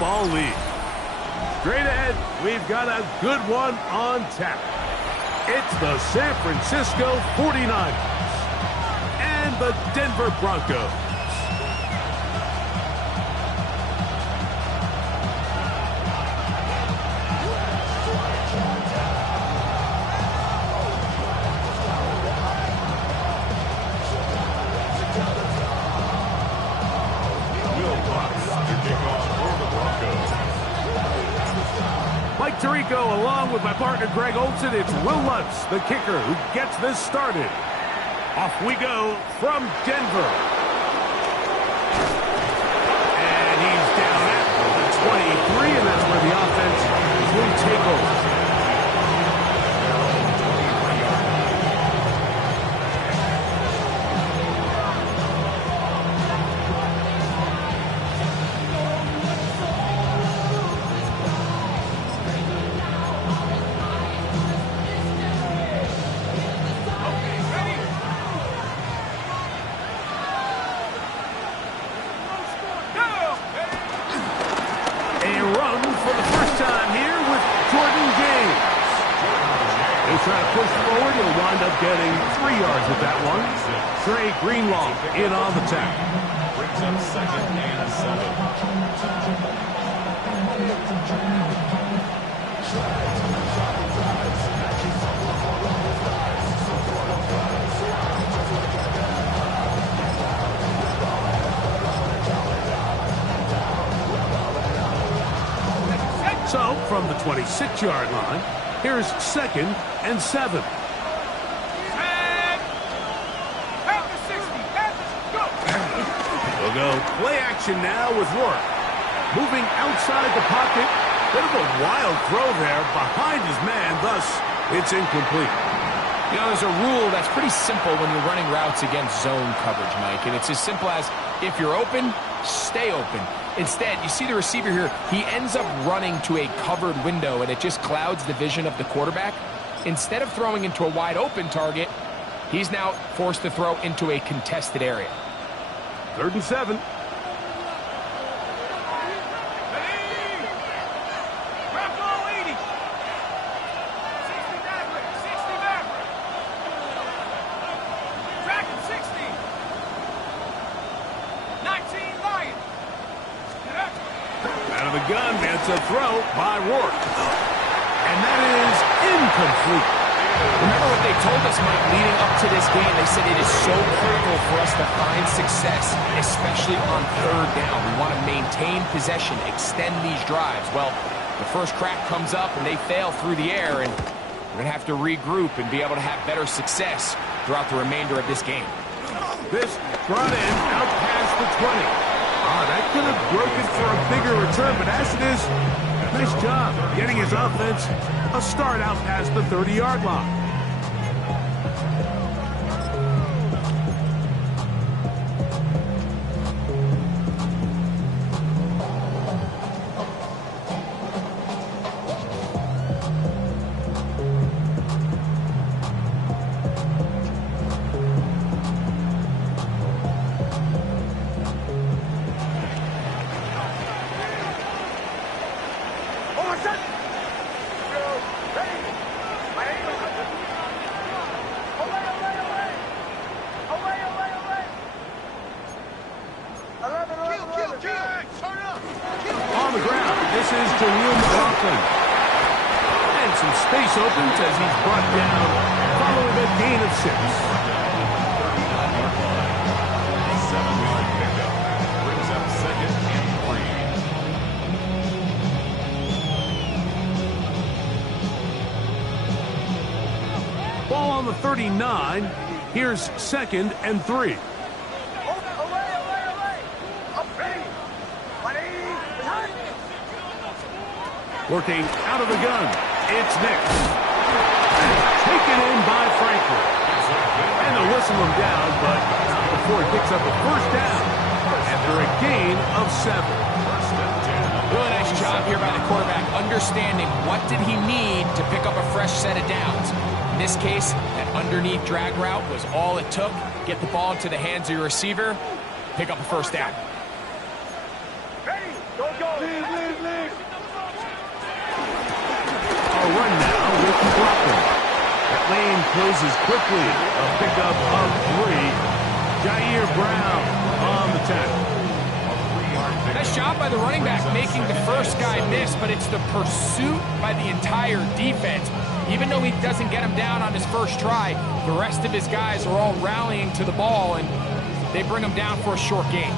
football league. Straight ahead, we've got a good one on tap. It's the San Francisco 49ers and the Denver Broncos. Tirico, along with my partner Greg Olson, it's Will Lutz, the kicker, who gets this started. Off we go from Denver. And he's down at the 23, and that's where the offense will take over. Trying to push forward, he'll wind up getting 3 yards with that one. Trey Greenlaw in on the tackle. Brings up 2nd and 7. So, from the 26-yard line, here's 2nd and 7. We'll go play action now with Whrock. Moving outside the pocket. Bit of a wild throw there behind his man, thus it's incomplete. You know, there's a rule that's pretty simple when you're running routes against zone coverage, Mike, and it's as simple as if you're open, stay open. Instead, you see the receiver here, he ends up running to a covered window, and it just clouds the vision of the quarterback. Instead of throwing into a wide-open target, he's now forced to throw into a contested area. 3rd and 7. Out of the gun, that's a throw by Whrock. And that is incomplete. Remember what they told us, Mike, leading up to this game. They said it is so critical for us to find success, especially on 3rd down. We want to maintain possession, extend these drives. Well, the first crack comes up and they fail through the air, and we're going to have to regroup and be able to have better success throughout the remainder of this game. This brought in out past the 20. That could have broken for a bigger return, but as it is, nice job getting his offense a start out past the 30-yard line. And some space opens as he's brought down following a gain of 6. 7-yard pickup. Brings up 2nd and 3. Ball on the 39. Here's 2nd and 3. Working out of the gun. It's Nick. Taken in by Franklin. And they'll whistle him down, but not before he picks up a 1st down after a gain of 7. Really nice job here by the quarterback, understanding what did he need to pick up a fresh set of downs. In this case, that underneath drag route was all it took. Get the ball into the hands of your receiver, pick up a 1st down. Ready, go, go. lane closes quickly. A pickup of 3. Jair Brown on the tackle. Nice job by the running back making the first guy miss, but it's the pursuit by the entire defense. Even though he doesn't get him down on his first try, the rest of his guys are all rallying to the ball, and they bring him down for a short gain.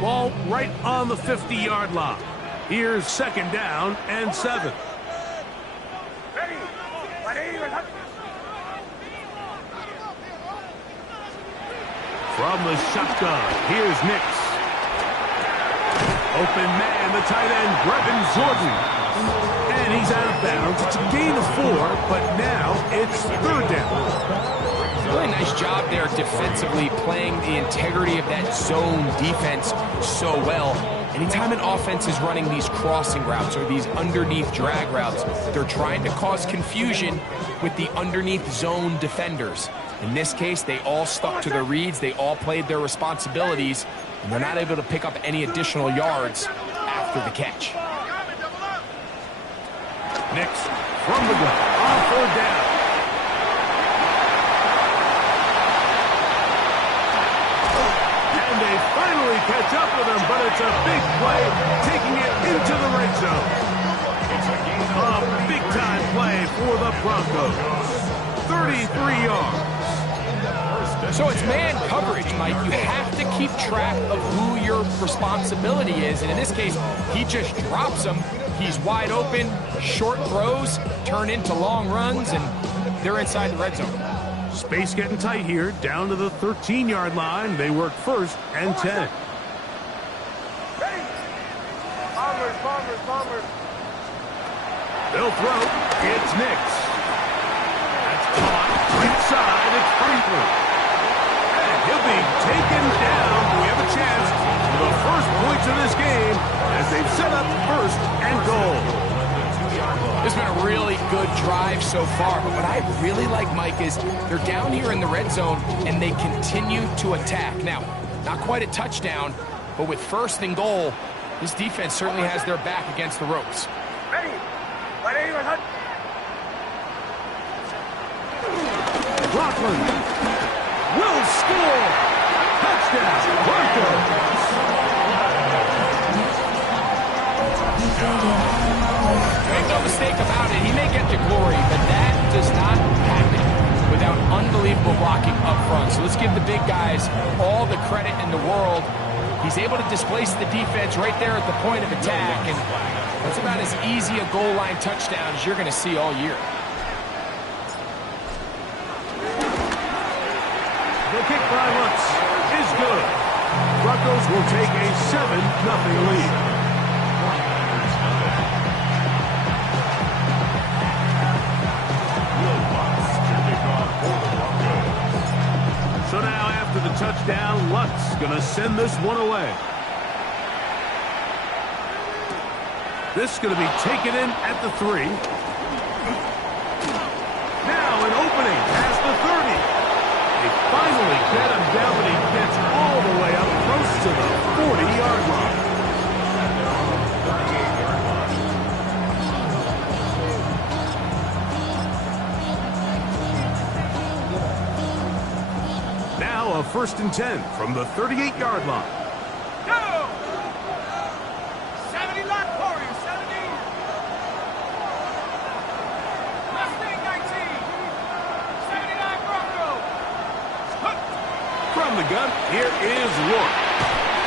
Ball right on the 50-yard line. Here's 2nd down and 7. From the shotgun, here's Nix. Open man, the tight end, Brevin Jordan. And he's out of bounds. It's a gain of 4, but now it's 3rd down. Really nice job there defensively, playing the integrity of that zone defense so well. Anytime an offense is running these crossing routes or these underneath drag routes, they're trying to cause confusion with the underneath zone defenders. In this case, they all stuck to their reads, they all played their responsibilities, and they're not able to pick up any additional yards after the catch. Nix from the gun on 3rd down. And they finally catch up with him, but it's a big play, taking it into the red zone. A big-time play for the Broncos. 33 yards. So it's man coverage, Mike. You have to keep track of who your responsibility is. And in this case, he just drops him. He's wide open. Short throws turn into long runs, and they're inside the red zone. Space getting tight here. Down to the 13-yard line. They work 1st and 10. Bombers. They'll throw. It's Nix. That's caught. Inside. It's Franklin. He'll be taken down. We have a chance for the first points of this game as they've set up 1st and goal. This has been a really good drive so far, but what I really like, Mike, is they're down here in the red zone and they continue to attack. Now, not quite a touchdown, but with 1st and goal, this defense certainly has their back against the ropes. Rockland will score. Touchdown, Broncos. Make no mistake about it, he may get the glory, but that does not happen without unbelievable blocking up front. So let's give the big guys all the credit in the world. He's able to displace the defense right there at the point of attack, and that's about as easy a goal line touchdown as you're going to see all year. The kick by Lutz is good. Broncos will take a 7-0 lead. So now after the touchdown, Lutz going to send this one away. This is going to be taken in at the 3. Now an opening past the 30. They finally get him down, but he gets all the way up close to the 40-yard line. Now a 1st and 10 from the 38-yard line. Go! 70 lot Warriors, 70. Mustang 19. 79 Broncos. From the gun, here is Whrock.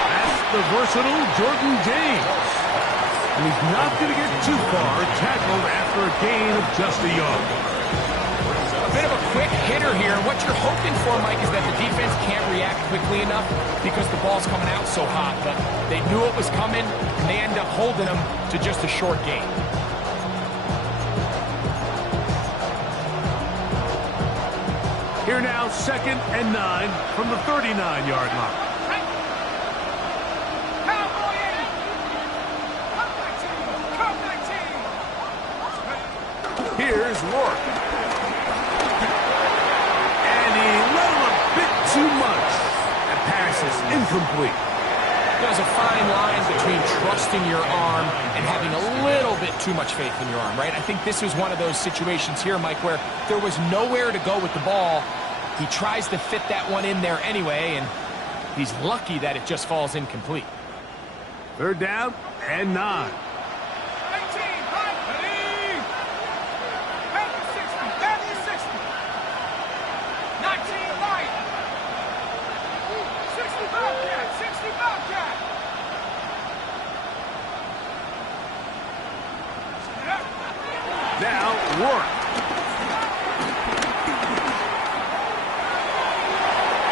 That's the versatile Jordan James. And he's not going to get too far, tackled after a gain of just a yard. A bit of a quick hitter here. What you're hoping for, Mike, is that the defense can't react quickly enough because the ball's coming out so hot. But they knew it was coming, and they end up holding them to just a short gain. Here now, 2nd and 9 from the 39-yard line. Here's Whrock. And he let him a bit too much. That pass is incomplete. There's a fine line between trusting trusting your arm and having a little bit too much faith in your arm, right? I think this was one of those situations here, Mike, where there was nowhere to go with the ball. He tries to fit that one in there anyway, and he's lucky that it just falls incomplete. Third down and 9. 19, high, ready. Back to 60, back to 60. 19, light. 60 Bobcat, 60 Bobcat. Now, Whrock.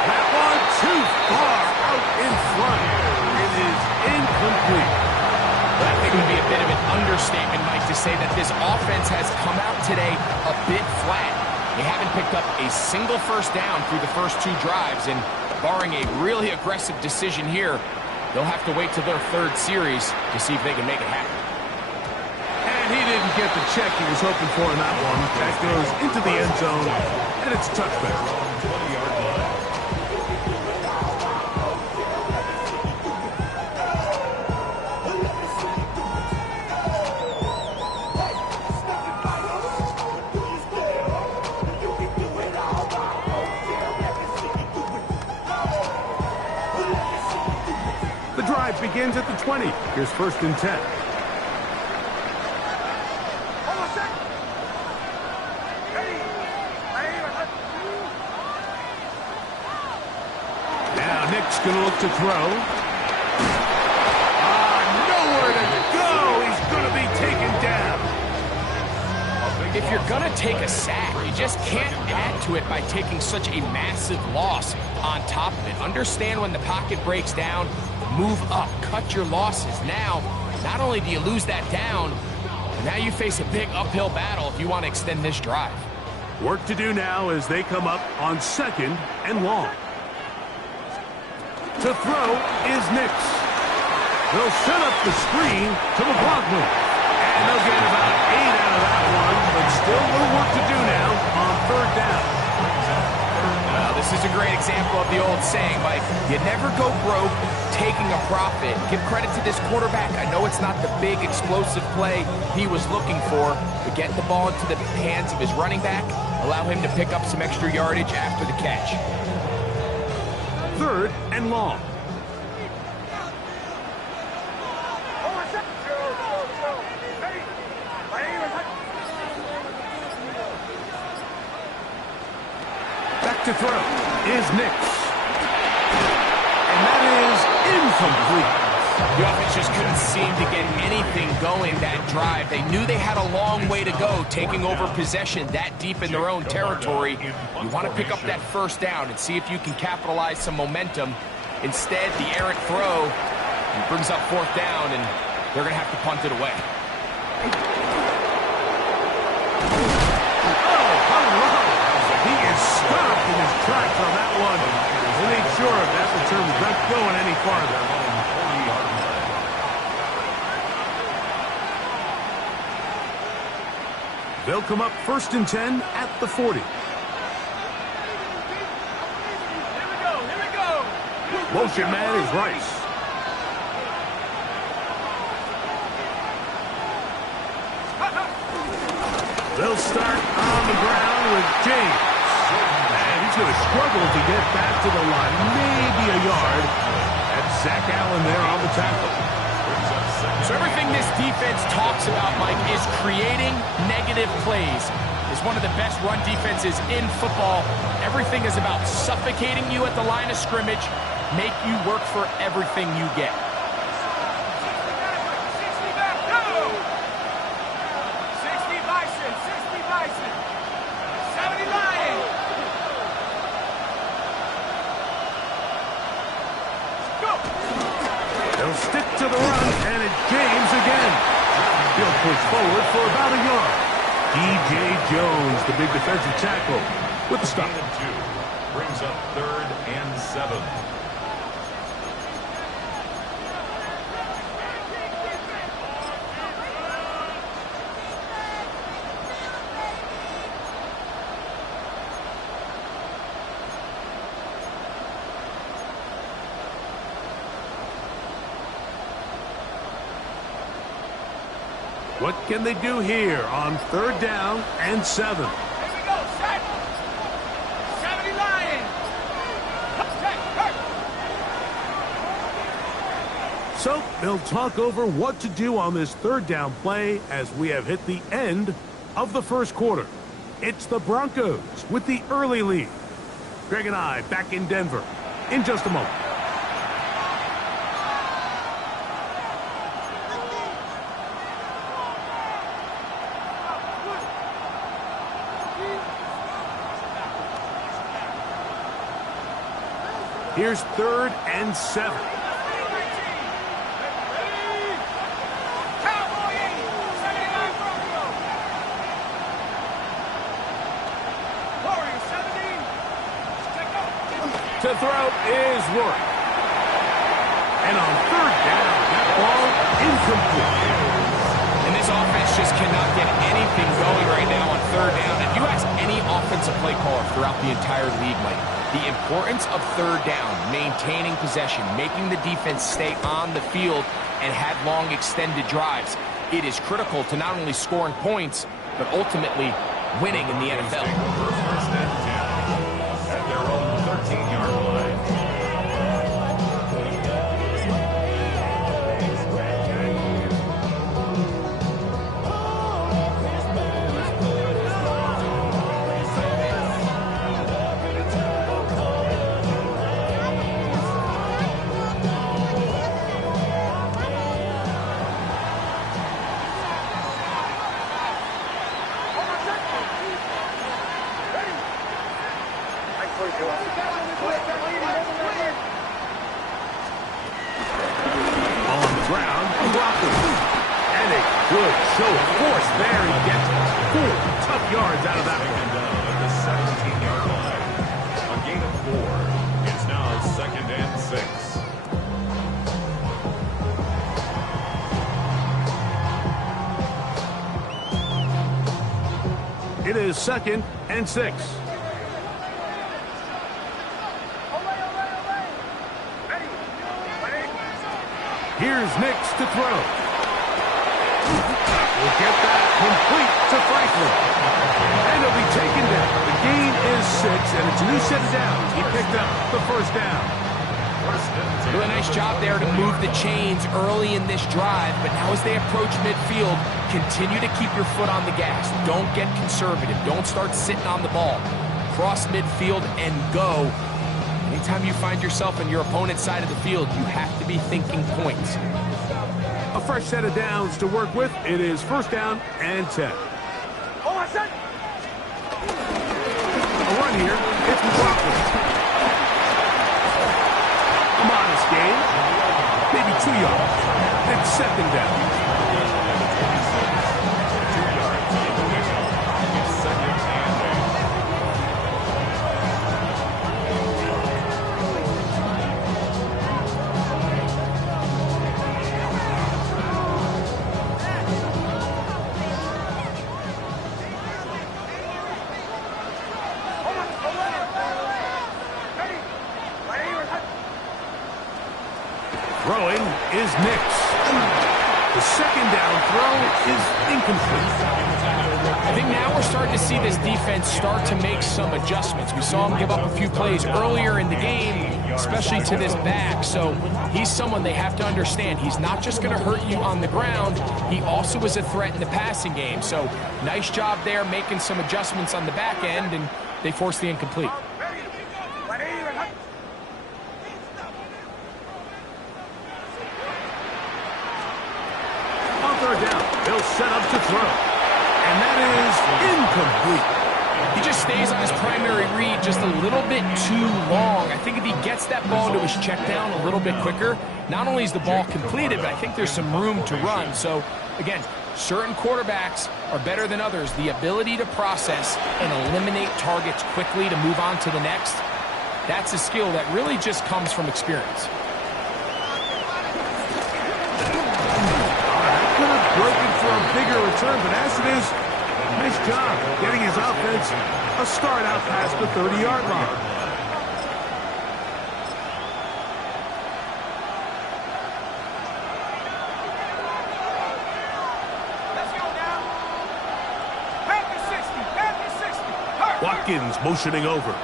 That one too far out in front. It is incomplete. I think it would be a bit of an understatement, Mike, to say that this offense has come out today a bit flat. They haven't picked up a single first down through the first 2 drives, and barring a really aggressive decision here, they'll have to wait till their 3rd series to see if they can make it happen. And he didn't get the check he was hoping for in that one. That goes into the end zone, and it's a touchback. 20-yard line. The drive begins at the 20. Here's 1st and 10. Now Nick's going to look to throw. Nowhere to go. He's going to be taken down. If you're going to take a sack, you just can't add to it by taking such a massive loss on top of it. Understand when the pocket breaks down, move up, cut your losses. Now, not only do you lose that down, but now you face a big uphill battle if you want to extend this drive. Work to do now as they come up on 2nd and long. To throw is Nix. They'll set up the screen to McLaughlin. And they'll get about 8 out of that one, but still a little work to do now on 3rd down. Well, this is a great example of the old saying, Mike. You never go broke taking a profit. Give credit to this quarterback. I know it's not the big explosive play he was looking for, but get the ball into the hands of his running back, allow him to pick up some extra yardage after the catch. 3rd and long. Back to throw is Nix. And that is incomplete. The offense just couldn't seem to get anything going that drive. They knew they had a long way to go, taking over possession that deep in their own territory. You want to pick up that 1st down and see if you can capitalize some momentum. Instead, the errant throw brings up 4th down, and they're going to have to punt it away. He is stopped in his tracks on that one. They ain't sure if that return was not going any farther. They'll come up 1st and 10 at the 40. Here we go. Motion man is Rice. They'll start on the ground with James. And he's going to struggle to get back to the line. Maybe a yard. That's Zach Allen there on the tackle. So everything this defense talks about, Mike, is creating negative plays. It's one of the best run defenses in football. Everything is about suffocating you at the line of scrimmage, make you work for everything you get. 60 back, go! 60 Bison, 60 Bison. 70 Lion. Go! They'll stick to the run, and it's James again. He'll push forward for about a yard. D.J. Jones, the big defensive tackle, with the stop. 2 brings up 3rd and 7. What can they do here on 3rd down and 7? Here we go, set. 70 Lions. Set, hurt. So they'll talk over what to do on this 3rd down play as we have hit the end of the first quarter. It's the Broncos with the early lead. Greg and I back in Denver in just a moment. Here's 3rd and 7. To throw is Whrock. And on 3rd down, that ball incomplete. And this offense just cannot get anything going right now on 3rd down. And you ask any offensive play caller throughout the entire league, Mike, the importance of 3rd down, maintaining possession, making the defense stay on the field and have long extended drives. It is critical to not only scoring points, but ultimately winning in the NFL. First and 10 at their own 13-yard line. On the ground, and a good show of force there. He gets 4 tough yards out of that one. Second down at the 17-yard line. A gain of 4. It's now 2nd and 6. It is 2nd and 6. Here's Nix to throw. We'll get that complete to Franklin. And he'll be taken down. The gain is 6, and it's a new set of downs. He picked up the 1st down. Really nice job there to move the chains early in this drive, but now as they approach midfield, continue to keep your foot on the gas. Don't get conservative. Don't start sitting on the ball. Cross midfield and go. Anytime you find yourself on your opponent's side of the field, you have to be thinking points. A fresh set of downs to work with. It is 1st down and 10. A run here. It's McLaughlin. A modest gain. Maybe 2 yards. It's 2nd down. 2 yards. It's 2nd and 8. Throwing is Nix. The 2nd down throw is incomplete. I think now we're starting to see this defense start to make some adjustments. We saw him give up a few plays earlier in the game, especially to this back. So he's someone they have to understand. He's not just going to hurt you on the ground. He also is a threat in the passing game. So nice job there making some adjustments on the back end, and they forced the incomplete. On 3rd down, they'll set up to throw. And that is incomplete. He just stays on his primary read just a little bit too long. I think if he gets that ball to his check down a little bit quicker, not only is the ball completed, but I think there's some room to run. So, again, certain quarterbacks are better than others. The ability to process and eliminate targets quickly to move on to the next, that's a skill that really just comes from experience. Broken for a bigger return, but as it is, nice job getting his offense a start out past the 30-yard line. Let's Watkins motioning over.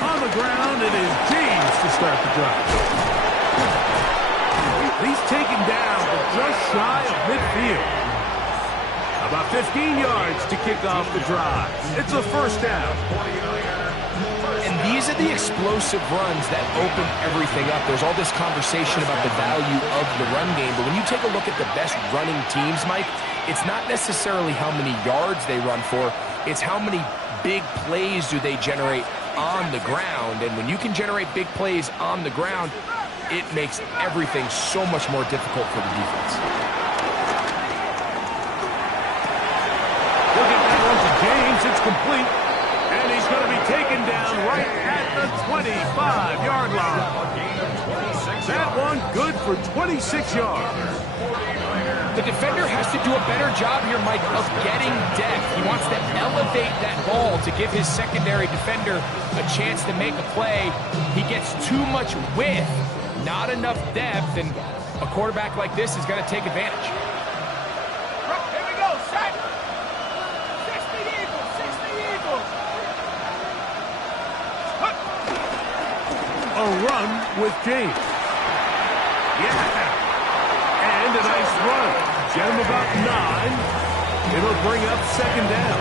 On the ground, it is James to start the drive. He's taken down, but just shy of midfield. About 15 yards to kick off the drive. It's a first down. And these are the explosive runs that open everything up. There's all this conversation about the value of the run game, but when you take a look at the best running teams, Mike, it's not necessarily how many yards they run for, it's how many big plays do they generate on the ground. And when you can generate big plays on the ground, it makes everything so much more difficult for the defense. Look at that one to James. It's complete. And he's going to be taken down right at the 25-yard line. That one good for 26 yards. The defender has to do a better job here, Mike, of getting depth. He wants to elevate that ball to give his secondary defender a chance to make a play. He gets too much width, not enough depth, and a quarterback like this is going to take advantage. Here we go, set. 60 Eagles, 60 Eagles. A run with James. Yeah. And a nice run. Get him about 9. It'll bring up second down.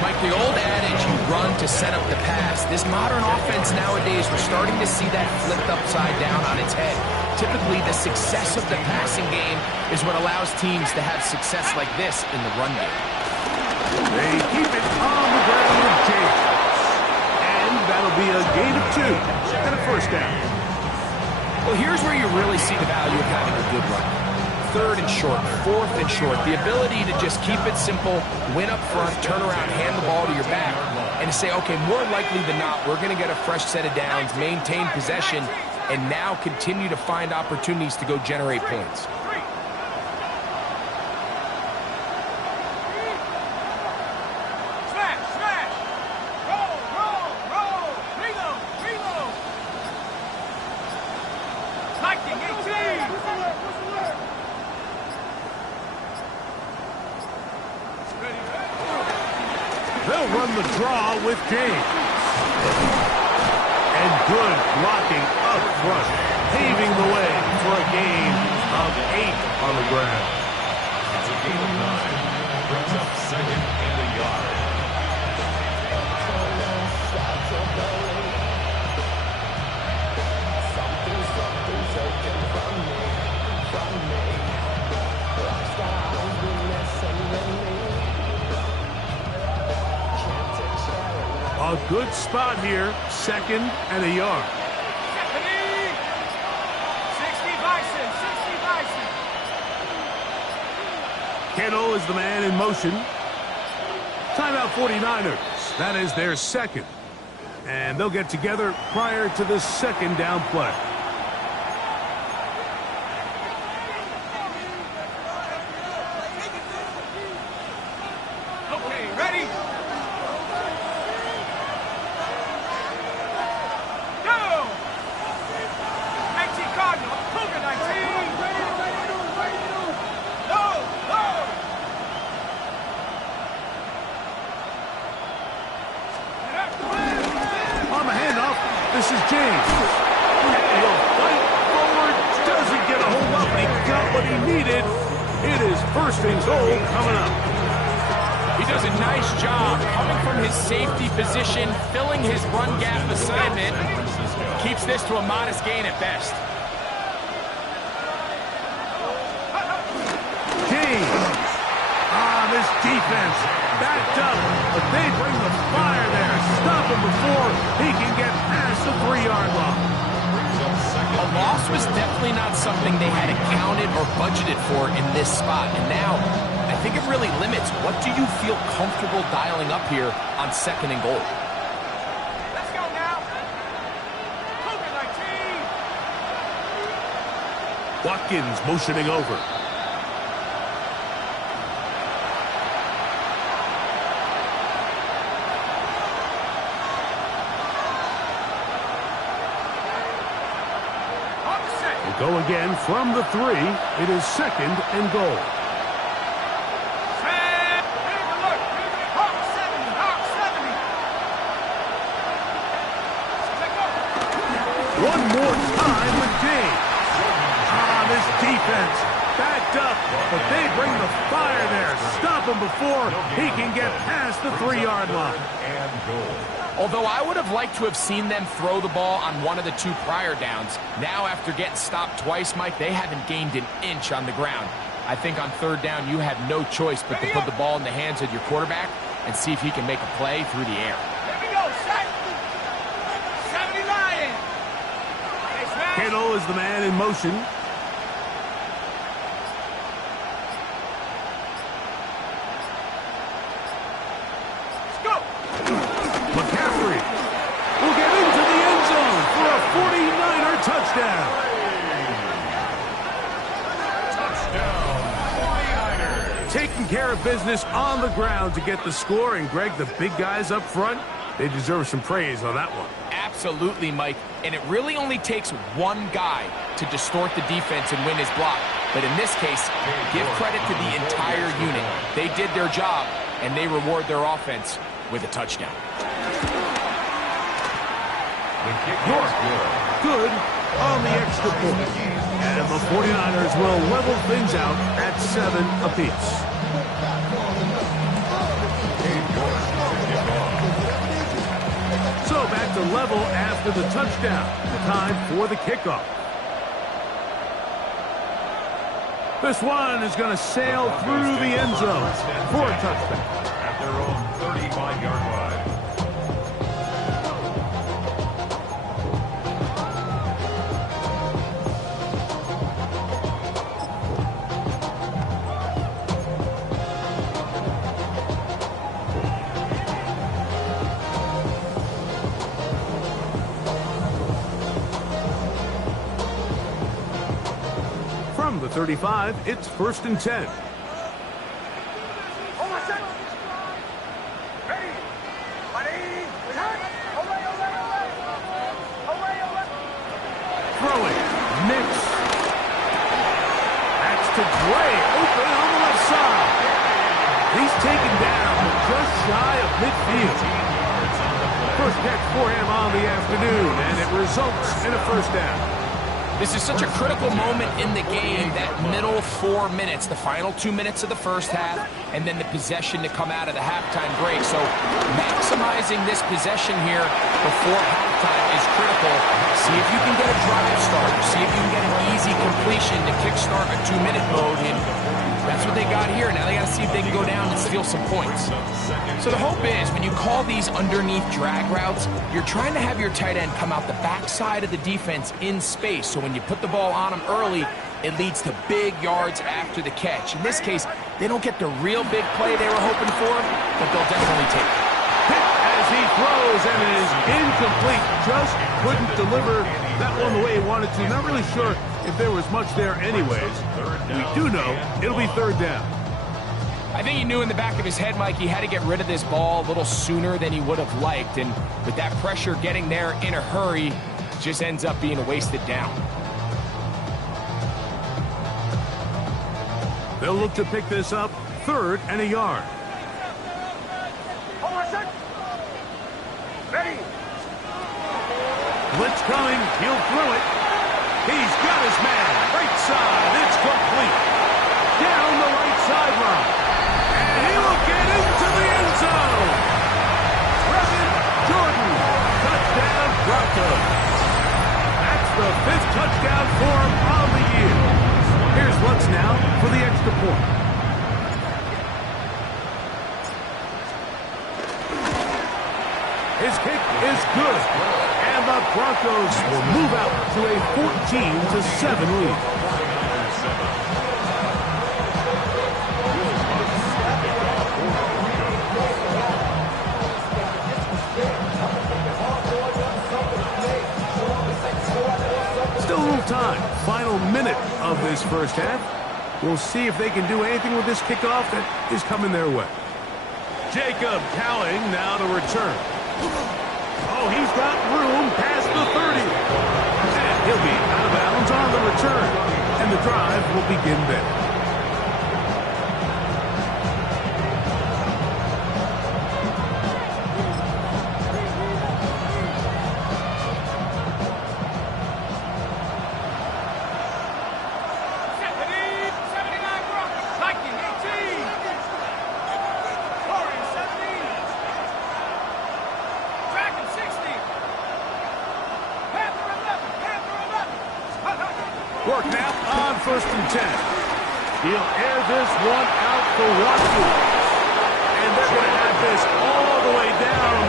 Mike, the old adage, you run to set up the pass. This modern offense nowadays, we're starting to see that flipped upside down on its head. Typically, the success of the passing game is what allows teams to have success like this in the run game. They keep it on the ground with James. And that'll be a gain of 2 and a first down. Well, here's where you really see the value of having a good run. 3rd and short, 4th and short. The ability to just keep it simple, win up front, turn around, hand the ball to your back, and to say, okay, more likely than not, we're going to get a fresh set of downs, maintain possession, and now continue to find opportunities to go generate points. They'll run the draw with James. And good blocking up front, paving the way for a gain of 8 on the ground. It's a gain of 9. Brings up second and a yard. A good spot here, 2nd and a yard. 60 Bison, 60 Bison. Kittle is the man in motion. Timeout 49ers. That is their 2nd. And they'll get together prior to the 2nd down play. Okay, ready? Go! 19 Cardinal, Cougar 19. Low, low. On the handoff, this is James. He'll fight forward, doesn't get a hold up, and he got what he needed. It is 1st and goal coming up. He does a nice job coming from his safety position, filling his run gap assignment, keeps this to a modest gain at best. James. This defense backed up, but they bring the fire there. Stop him before he can get past the 3-yard line. A loss was definitely not something they had accounted or budgeted for in this spot. And now, I think it really limits what do you feel comfortable dialing up here on 2nd and goal. Let's go now. Cougar 19. Watkins motioning over. We'll go again from the 3. It is 2nd and goal. One more time with James. This defense backed up, but they bring the fire there. Stop him before he can get past the 3-yard line. Although I would have liked to have seen them throw the ball on one of the 2 prior downs, now after getting stopped twice, Mike, they haven't gained an inch on the ground. I think on 3rd down, you have no choice but to put the ball in the hands of your quarterback and see if he can make a play through the air. Here we go, set. 70 Lions. Kittle is the man in motion. McCaffrey will get into the end zone for a 49er touchdown. Touchdown, 49ers. Taking care of business on the ground to get the score. And, Greg, the big guys up front, they deserve some praise on that one. Absolutely, Mike. And it really only takes one guy to distort the defense and win his block. But in this case, give credit to the entire unit. They did their job, and they reward their offense with a touchdown. York, good on the extra point. And the 49ers will level things out at 7 apiece. So back to level after the touchdown. Time for the kickoff. This one is going to sail through the end zone for a touchdown. At their own 35-yard line. From the 35, it's 1st and 10. Throwing, Nix. That's to Gray, open on the left side. He's taken down just shy of midfield. First catch for him on the afternoon, and it results in a 1st down. This is such a critical moment in the game, that middle 4 minutes, the final 2 minutes of the first half, and then the possession to come out of the halftime break. So maximizing this possession here before halftime is critical. See if you can get a drive starter. See if you can get an easy completion to kickstart a 2-minute mode. And that's what they got here. Now they got to see if they can go down and steal some points. So the hope is when you call these underneath drag routes, you're trying to have your tight end come out the backside of the defense in space. So when you put the ball on them early, it leads to big yards after the catch. In this case, they don't get the real big play they were hoping for, but they'll definitely take it. Hit as he throws, and it is incomplete. Just couldn't deliver that one the way he wanted to. Not really sure if there was much there anyways. We do know it'll be 3rd down. I think he knew in the back of his head, Mike, he had to get rid of this ball a little sooner than he would have liked. And with that pressure getting there in a hurry, it just ends up being a wasted down. They'll look to pick this up 3rd and a yard. Ready. Blitz coming. He'll throw it. He's got his man. Right side. It's complete. Down the right sideline. And he will get into the end zone. Jordan. Touchdown, Broncos. That's the 5th touchdown for him on the year. Here's Lutz now for the extra point. His kick is good. And the Broncos will move out to a 14-7 lead. Still a little time. Final minute of this first half. We'll see if they can do anything with this kickoff that is coming their way. Jacob Cowing now to return. Oh, he's got room past the 30. And he'll be out of bounds on the return. And the drive will begin there. Whrock now on 1st and 10. He'll air this one out for Washington. And they're going to have this all the way down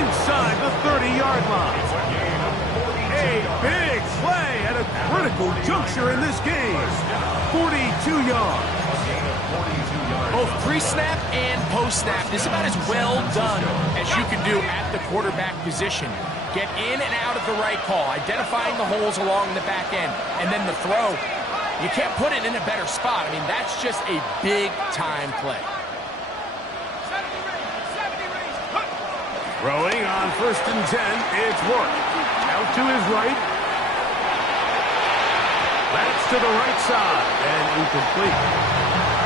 inside the 30-yard line. A big play at a critical juncture in this game. 42 yards. Both pre-snap and post-snap. This is about as well done as you can do at the quarterback position. Get in and out of the right call, identifying the holes along the back end, and then the throw. You can't put it in a better spot. I mean, that's just a big-time play. Throwing on 1st and 10, it's Whrock. Out to his right. That's to the right side, and incomplete.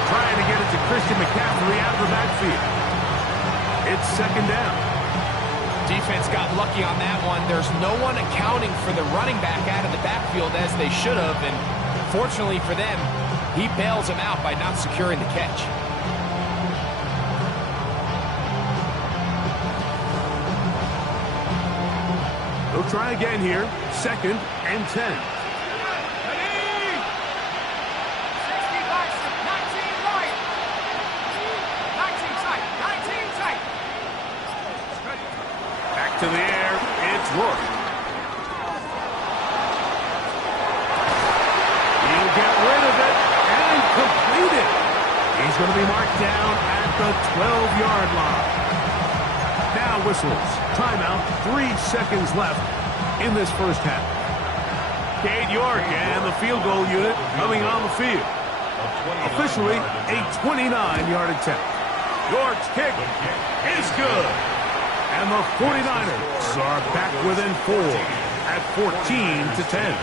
Trying to get it to Christian McCaffrey out of the backfield. It's 2nd down. Defense got lucky on that one. There's no one accounting for the running back out of the backfield as they should have, and fortunately for them, he bails him out by not securing the catch. They'll try again here. 2nd and 10. To the air, it's Whrock. He'll get rid of it and complete it. He's going to be marked down at the 12-yard line. Now whistles. Timeout. 3 seconds left in this first half. Cade York and the field goal unit coming on the field. Officially a 29-yard attempt. York's kick is good. And the 49ers are back within 4 at 14-10.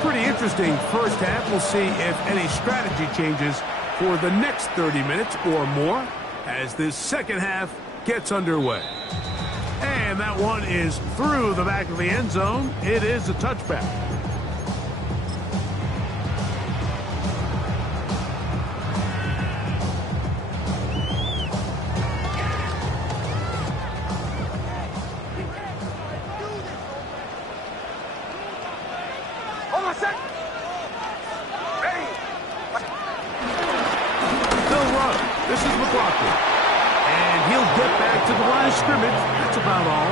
Pretty interesting first half. We'll see if any strategy changes for the next 30 minutes or more as this second half gets underway. And that one is through the back of the end zone. It is a touchback. They'll run. This is McLaughlin. And he'll get back to the line of scrimmage. That's about all.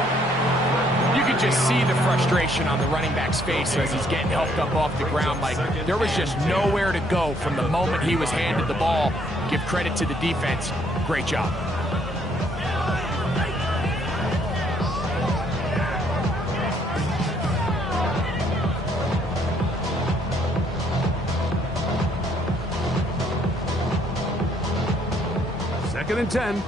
You can just see the frustration on the running back's face as he's getting helped up off the ground. Like, there was just nowhere to go from the moment he was handed the ball. Give credit to the defense. Great job. Second and 10.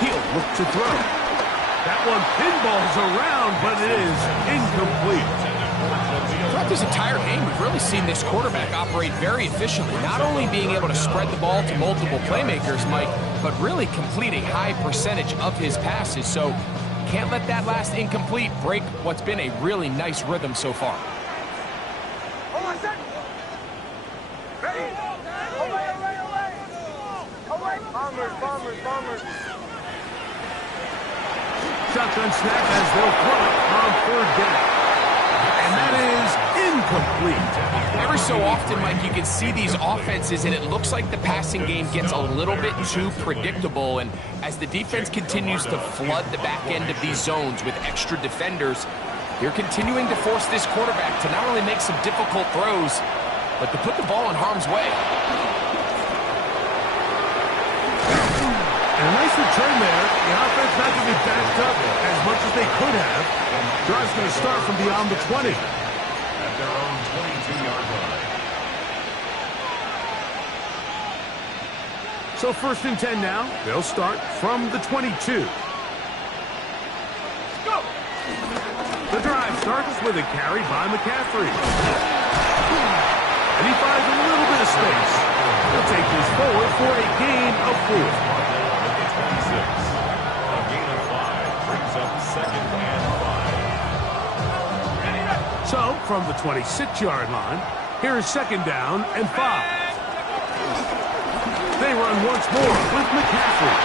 He'll look to throw. That one pinballs around, but it is incomplete. Throughout this entire game, we've really seen this quarterback operate very efficiently, not only being able to spread the ball to multiple playmakers, Mike, but really complete a high percentage of his passes. So can't let that last incomplete break what's been a really nice rhythm so far. Shotgun snap as they'll throw it on 3rd down. And that is complete. Every so often, Mike, you can see these offenses, and it looks like the passing game gets a little bit too predictable. And as the defense continues to flood the back end of these zones with extra defenders, they're continuing to force this quarterback to not only make some difficult throws, but to put the ball in harm's way. And a nice return there. The offense not going to be backed up as much as they could have. Drive's going to start from beyond the 20. At their own 22-yard line. So 1st and 10 now. They'll start from the 22. Go! The drive starts with a carry by McCaffrey. And he finds a little bit of space. He'll take this forward for a gain of 4. A gain of 5 brings up 2nd and 5. So, from the 26-yard line, here is 2nd down and 5. They run once more with McCaffrey.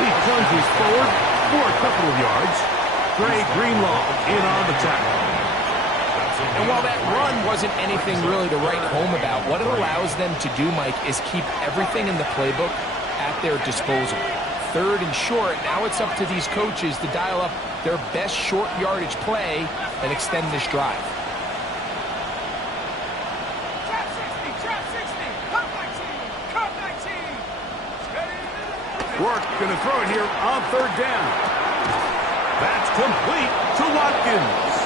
He plunges forward for a couple of yards. Dre Greenlaw in on the tackle. And while that run wasn't anything really to write home about, what it allows them to do, Mike, is keep everything in the playbook at their disposal. 3rd and short, now it's up to these coaches to dial up their best short yardage play and extend this drive. Trap 60, trap 60. Cut 19, cut 19. Steady. Whrock going to throw it here on 3rd down. That's complete to Watkins.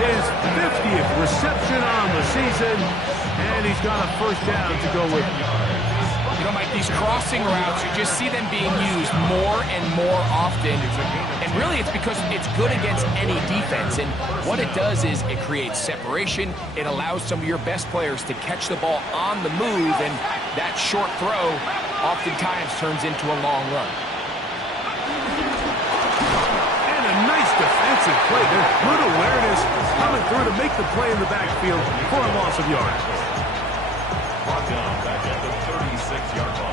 His 50th reception on the season, and he's got a 1st down to go with. You know, Mike, these crossing routes, you just see them being used more and more often. And really, it's because it's good against any defense. And what it does is it creates separation. It allows some of your best players to catch the ball on the move. And that short throw oftentimes turns into a long run. And a nice defensive play. There's good awareness coming through to make the play in the backfield for a loss of yards. Brought down back at the 36-yard line.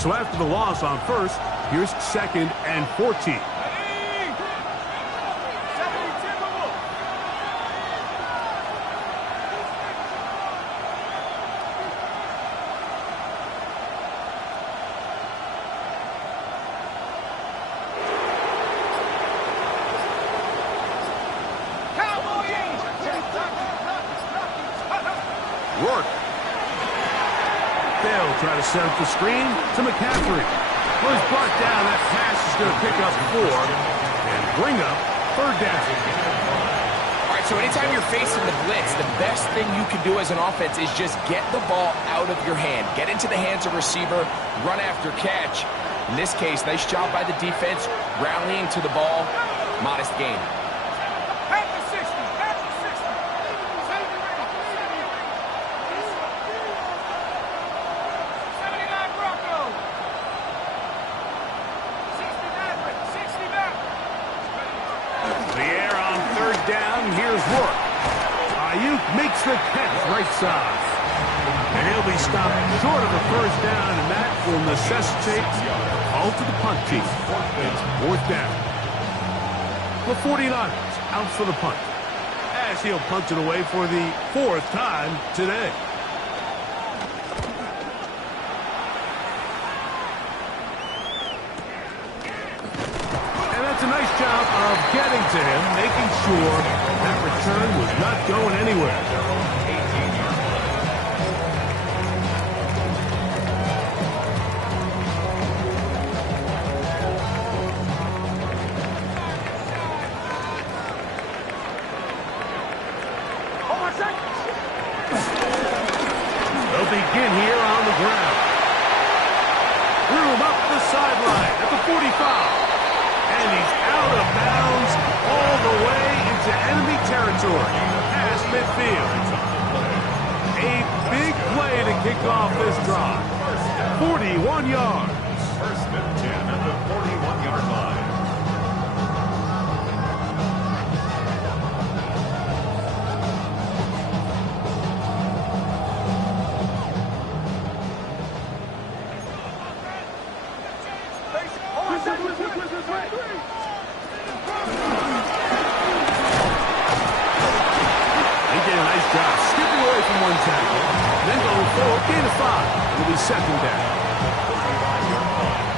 So after the loss on 1st, here's 2nd and 14. Whrock. They'll try to set up the screen to McCaffrey. Well, he's brought down. That pass is going to pick up 4 and bring up 3rd down. All right, so anytime you're facing the blitz, the best thing you can do as an offense is just get the ball out of your hand. Get into the hands of receiver, run after catch. In this case, nice job by the defense, rallying to the ball. Modest gain. At the 60, at the 60. 79 Broncos. 60 back. The air on 3rd down. Here's Whrock. Ayuk makes the catch right side. And he'll be stopped short of a 1st down, and that will necessitate a call to the punt team. It's 4th down. The 49ers out for the punt, as he'll punt it away for the 4th time today. And that's a nice job of getting to him, making sure that return was not going anywhere. They'll begin here on the ground. Threw him up the sideline at the 45. And he's out of bounds all the way into enemy territory past midfield. A big play to kick off this drive. 41 yards. 1st and 10 at the 41-yard line. one tackle, then go forward, gain of 5. It'll be second down. 35-yard line.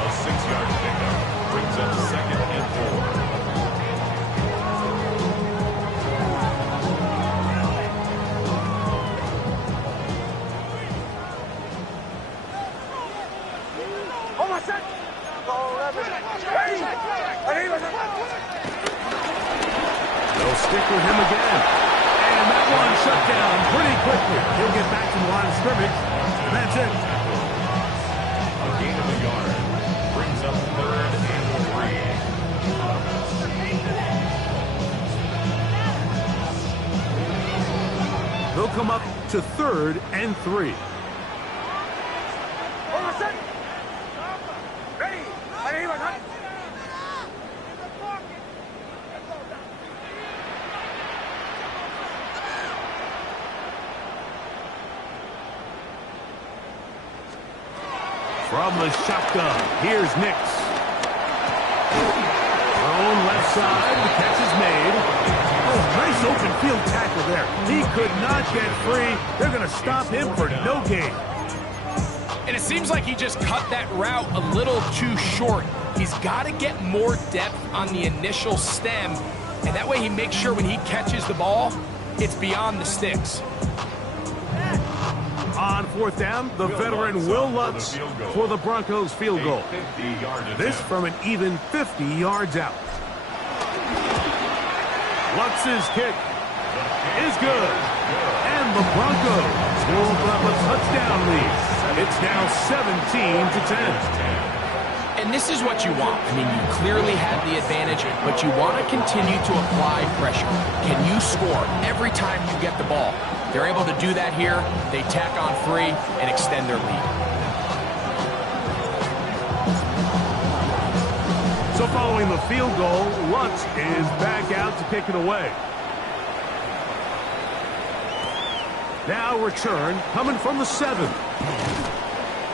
A 6-yard pickup brings up second and 4. They'll stick with him again. And that one shut down pretty quickly. He'll get back to the line of scrimmage. And that's it. A gain of a yard brings up third and 3. They'll come up to third and 3. From the shotgun, here's Nix. Thrown left side, the catch is made. Oh, nice open field tackle there. He could not get free. They're going to stop him for no gain. And it seems like he just cut that route a little too short. He's got to get more depth on the initial stem, and that way he makes sure when he catches the ball, it's beyond the sticks. On fourth down, the veteran Will Lutz for the Broncos field goal. This from an even 50 yards out. Lutz's kick is good. And the Broncos will open up a touchdown lead. It's now 17-10. And this is what you want. I mean, you clearly have the advantage, but you want to continue to apply pressure. Can you score every time you get the ball? They're able to do that here. They tack on 3 and extend their lead. So following the field goal, Lutz is back out to kick it away. Now return coming from the 7.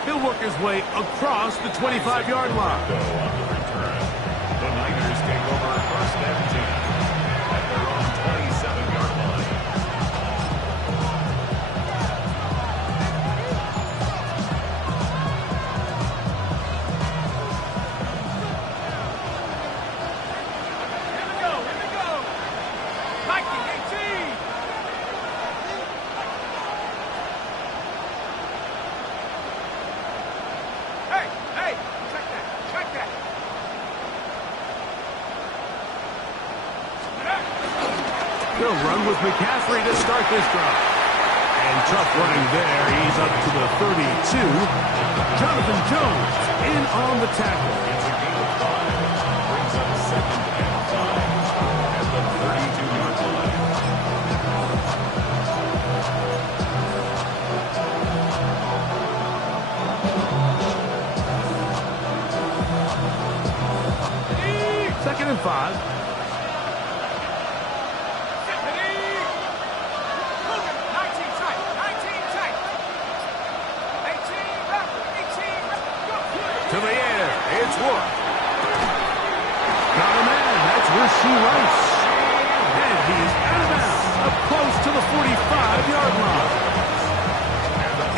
He'll work his way across the 25-yard line. The Niners take over first and 10 at their own 27-yard line. Here we go. Mikey, 18. Hey, check that. He'll run with McCaffrey to start this drive. And tough running there. He's up to the 32. Jonathan Jones in on the tackle. It's a gain of 5. Brings up second and 5 at the 32-yard line. Second and 5. To the air, it's Whrock. Got a man, that's Whrock21. And he's out of bounds, up close to the 45-yard line.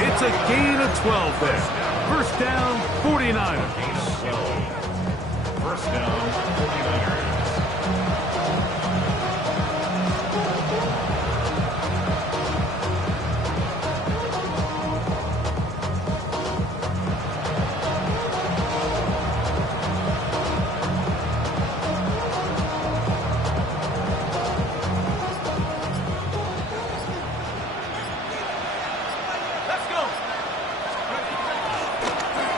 It's a gain of 12 there. First down, 49ers. Gain of 12. First down, 49ers.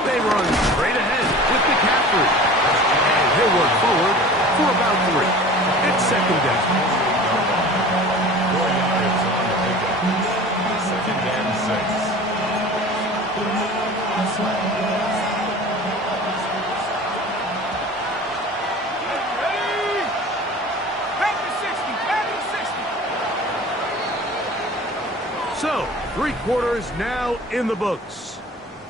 They run straight ahead with McCaffrey. And he'll work forward for about 3. It's second down. 4 yards on the pickup. Second and 6. So, 3 quarters now in the books.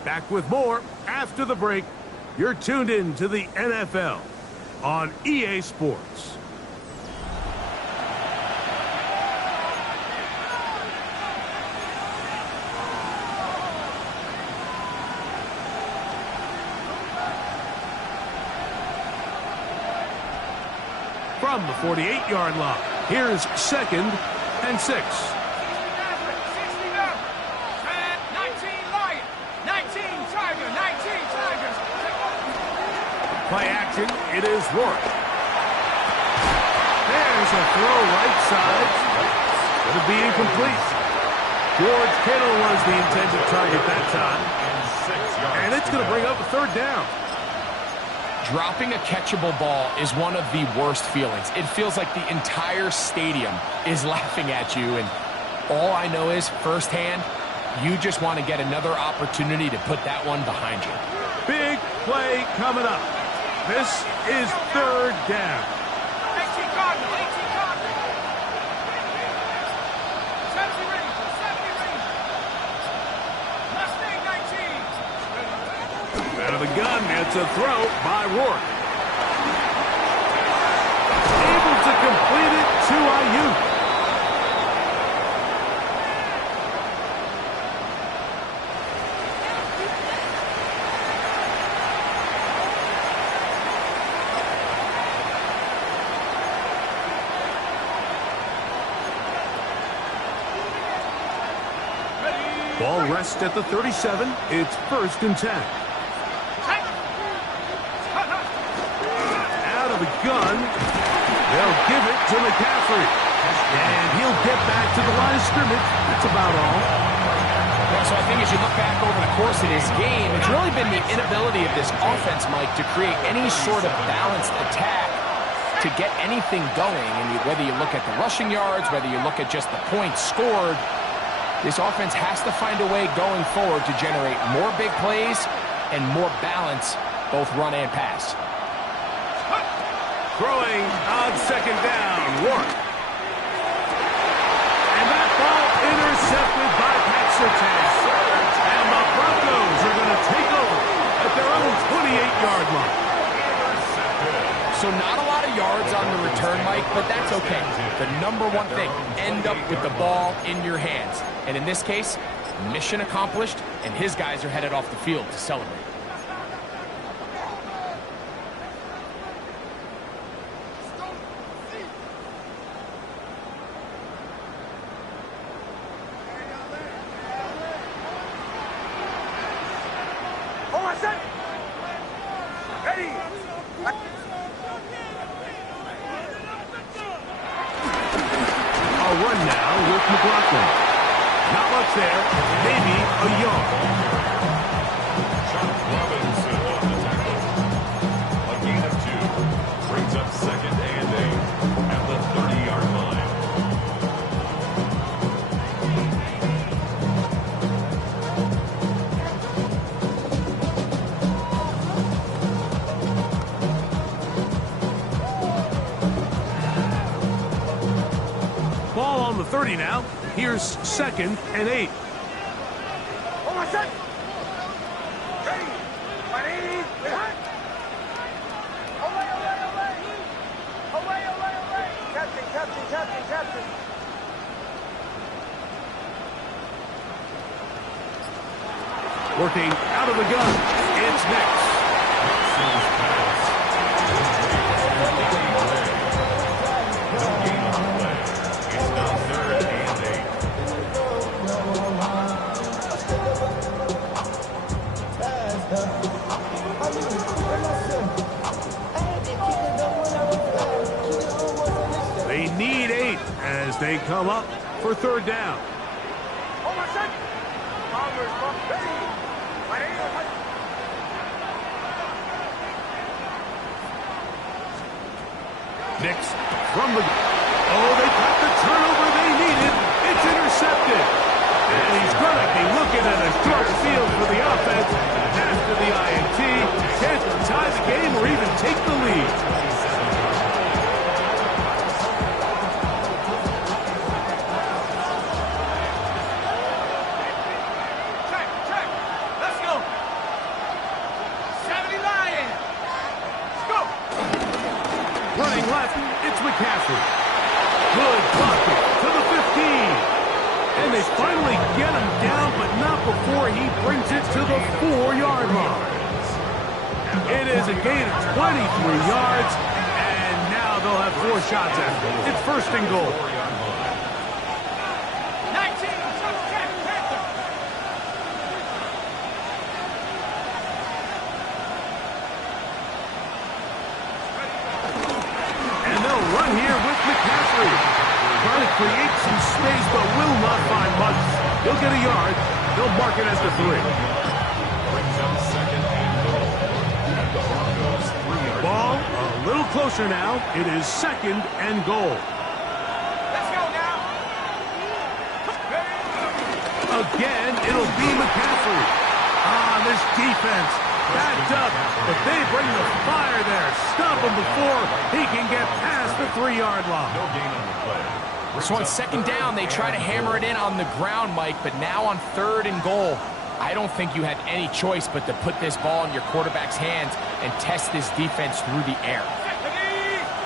Back with more after the break. You're tuned in to the NFL on EA Sports. from the 48-yard line. Here's 2nd and 6. 60 now. 19 Lion. 19 Tiger. 19 Tigers. Play action. It is Whrock. There's a throw right side. Going to be incomplete. George Kittle was the intended target that time. And it's going to bring up a 3rd down. Dropping a catchable ball is one of the worst feelings. It feels like the entire stadium is laughing at you, and all I know is, firsthand, you just want to get another opportunity to put that one behind you. Big play coming up. This is 3rd down. 18 Cardinal. 18 Cardinal. 70 Rangers. 70 Rangers. Mustang 19. Out of the gun, it's a throw by Whrock. Able to complete it to Ayuk. Ball rests at the 37. It's 1st and 10. Out of the gun. They'll give it to McCaffrey. And he'll get back to the line of scrimmage. That's about all. Yeah, so I think as you look back over the course of this game, it's really been the inability of this offense, Mike, to create any sort of balanced attack to get anything going. And whether you look at the rushing yards, whether you look at just the points scored, this offense has to find a way going forward to generate more big plays and more balance, both run and pass. Throwing on 2nd down, Whrock. And that ball intercepted by Pat Surtain. And the Broncos are going to take over at their own 28-yard line. So not a lot of yards on the return, Mike, but that's okay. The number one thing, end up with the ball in your hands. And in this case, mission accomplished, and his guys are headed off the field to celebrate. On the 30 now. Here's 2nd and 8. Working out of the gun. It's Nix. They need 8 as they come up for 3rd down. Nix from the... Oh, they got the turnover they needed. It's intercepted. And he's going to be looking at a short field for the offense after the INT. Chance to tie the game or even take the lead. Running left, it's McCaffrey. Good blocking to the 15. And they finally get him down, but not before he brings it to the 4-yard line. It is a gain of 23 yards, and now they'll have 4 shots at it. It's first and goal. 19, touchdown, Panther. And they'll run here with McCaffrey. Trying to create some space, but will not find much. He'll get a yard. They'll mark it as the 3. Brings up second and goal. At the Broncos' 3-yard Ball a little closer now. It is second and goal. Let's go now. Again, it'll be McCaffrey. This defense backed up, but they bring the fire there. Stop him before he can get past the 3-yard line. No gain on the play. So on second down, they try to hammer it in on the ground, Mike, but now on third and goal, I don't think you had any choice but to put this ball in your quarterback's hands and test this defense through the air.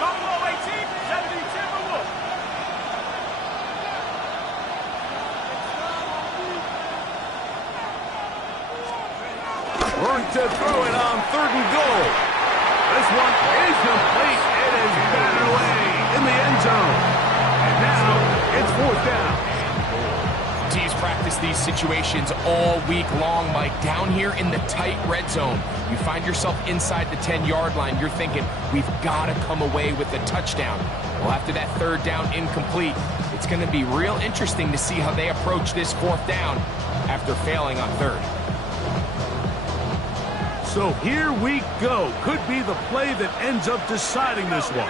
Buffalo 18, 70 Timberwolves. Learn to throw it on third and goal. This one is complete. It is batted away in the end zone. And now it's fourth down. Teams practice these situations all week long, Mike. Down here in the tight red zone, you find yourself inside the 10-yard line. You're thinking, we've got to come away with a touchdown. Well, after that third down incomplete, it's going to be real interesting to see how they approach this fourth down after failing on third. So here we go. Could be the play that ends up deciding this one.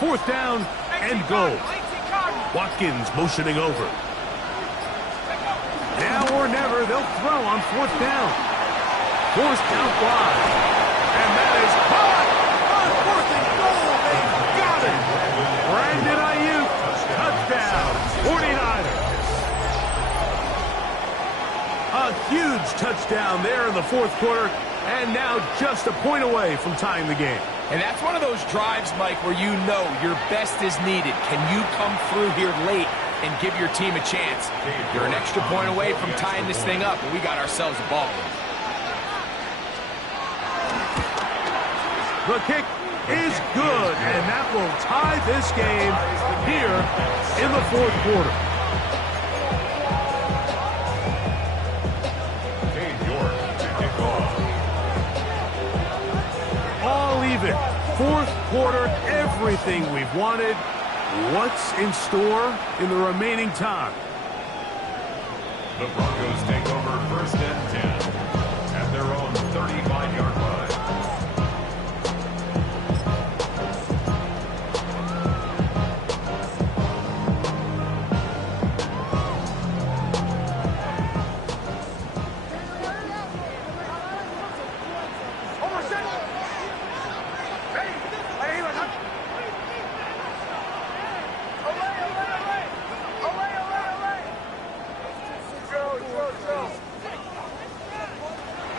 Fourth down and goal. Watkins motioning over. Now or never, they'll throw on fourth down. Forced out wide. And that is caught on fourth and goal. They've got it. Brandon Ayuk, touchdown, 49ers. A huge touchdown there in the fourth quarter. And now just a point away from tying the game. And that's one of those drives, Mike, where you know your best is needed. Can you come through here late and give your team a chance? You're an extra point away from tying this thing up, and we got ourselves a ball game. The kick is good, and that will tie this game here in the fourth quarter. All even. Fourth quarter, everything we've wanted. What's in store in the remaining time? The Broncos take over first and 10 at their own 35-yard line.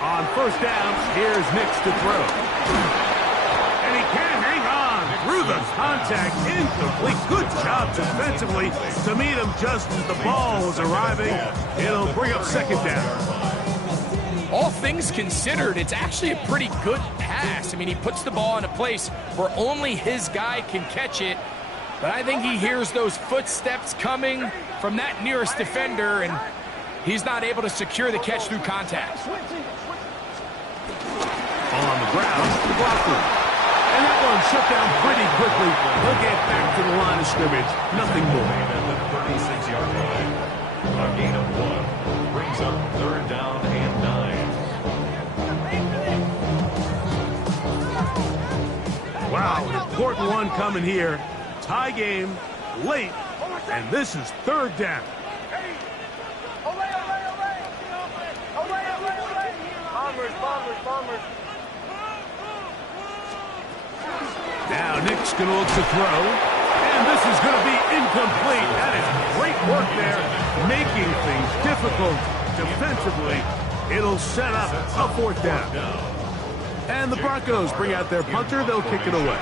On first down, here's Nix to throw. And he can't hang on through the contact. Incomplete. Good job defensively to meet him just as the ball was arriving. It'll bring up second down. All things considered, it's actually a pretty good pass. I mean, he puts the ball in a place where only his guy can catch it. But I think he hears those footsteps coming from that nearest defender, and he's not able to secure the catch through contact. On the ground, the blocker. And that one shut down pretty quickly. He'll get back to the line of scrimmage. Nothing more. At the 36-yard line. A gain of 1 brings up third down and 9. Wow, an important one coming here. Tie game, late, and this is third down. Now Nick's going to look to throw, and this is going to be incomplete. That is great work there, making things difficult defensively. It'll set up a fourth down. And the Broncos bring out their punter. They'll kick it away.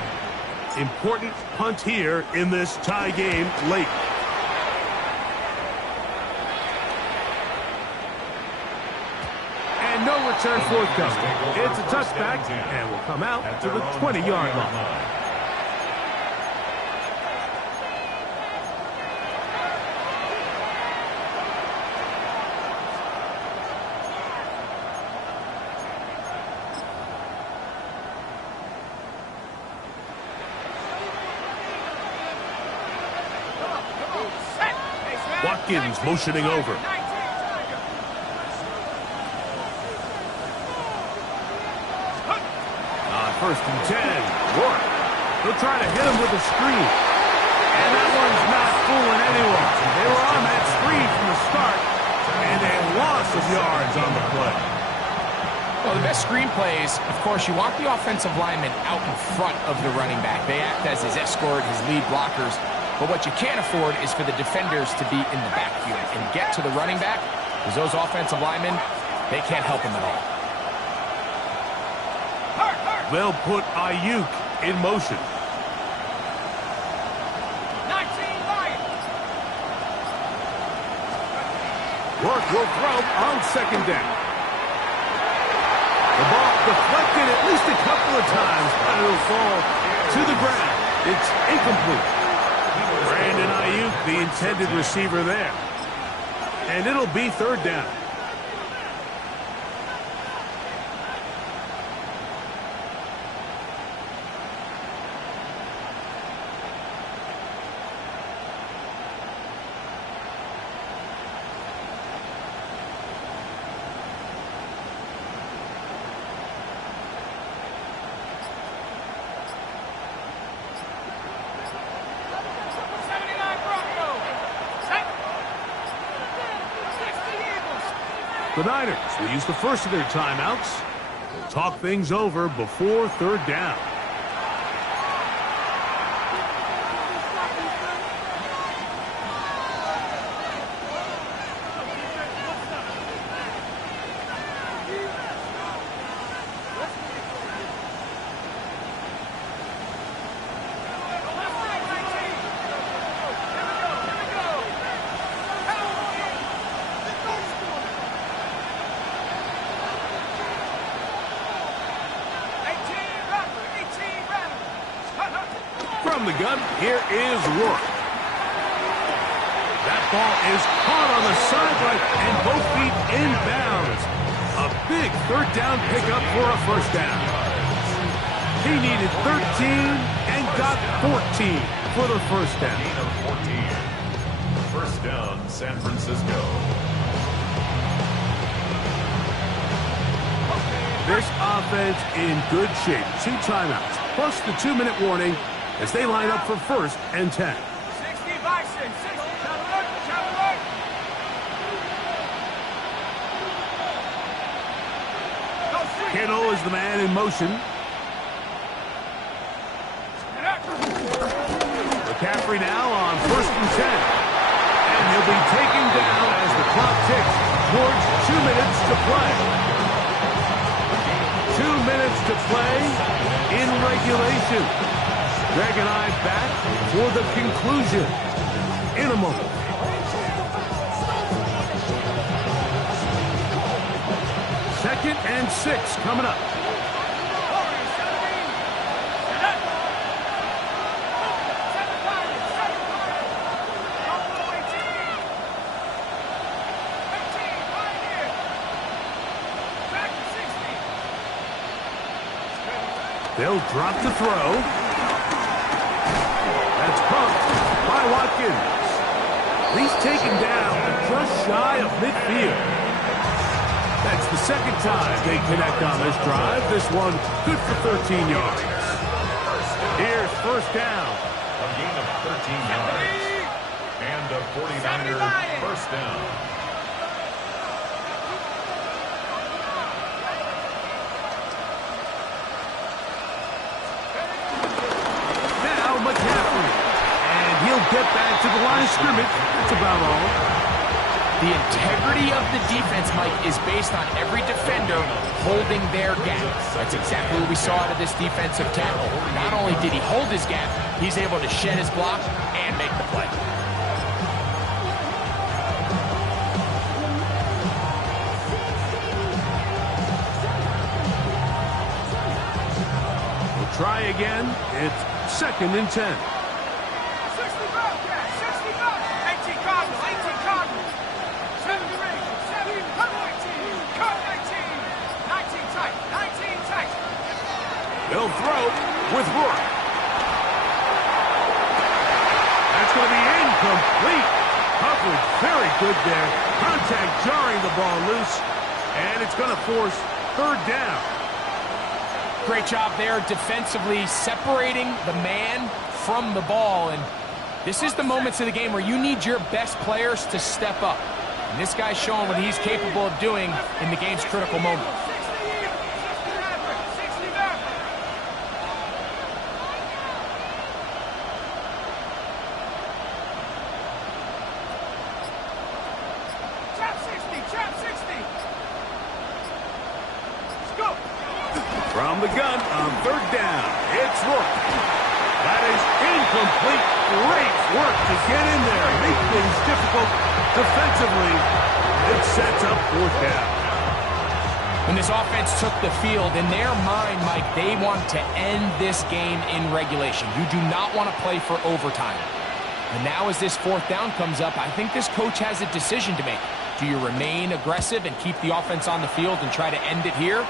Important punt here in this tie game late. And no return forthcoming. It's a touchback, and will come out to the 20-yard line. Watkins motioning over. 19 Tiger. First and 10. Whrock. They'll try to hit him with a screen. And that one's not fooling anyone. They were on that screen from the start, and a loss of yards on the play. Well, the best screen plays, of course, you want the offensive lineman out in front of the running back. They act as his escort, his lead blockers. But what you can't afford is for the defenders to be in the backfield and get to the running back, because those offensive linemen, they can't help him at all. They'll put Ayuk in motion. 19 Lions. Whrock will throw on second down. The ball deflected at least a couple of times, but it'll fall to the ground. It's incomplete. Brandon Ayuk, the intended receiver there. And it'll be third down. The Niners will use the first of their timeouts. They'll talk things over before third down. From the gun, here is Whrock. That ball is caught on the sideline and both feet inbounds. A big third down pickup for a first down. He needed 13 and got 14 for the first down. Gain of 14. First down, San Francisco. This offense in good shape. 2 timeouts, plus the 2-minute warning as they line up for first and 10. 60 Bison, 60. Cover. Kittle is the man in motion. McCaffrey now on first and 10. And he'll be taken down as the clock ticks towards 2 minutes to play. 2 minutes to play in regulation. Greg and I back for the conclusion in a moment. Second and 6 coming up. They'll drop to throw. That's pumped by Watkins. He's taken down just shy of midfield. That's the second time they connect on this drive. This one good for 13 yards. Here's first down. A gain of 13 yards. And a 49er first down. Get back to the line of scrimmage. That's about all. The integrity of the defense, Mike, is based on every defender holding their gap. That's exactly what we saw out of this defensive tackle. Not only did he hold his gap, he's able to shed his block and make the play. We'll try again. It's second and 10. 19 They'll throw with Whrock. That's going to be incomplete. Coverage very good there. Contact jarring the ball loose, and it's going to force third down. Great job there defensively, separating the man from the ball. And this is the moments of the game where you need your best players to step up. And this guy's showing what he's capable of doing in the game's critical moment. From the gun on third down, it's Whrock. That is incomplete. Great work to get in there, make things difficult defensively. It sets up fourth down. When this offense took the field, in their mind, Mike, they want to end this game in regulation. You do not want to play for overtime. And now as this fourth down comes up, I think this coach has a decision to make. Do you remain aggressive and keep the offense on the field and try to end it here?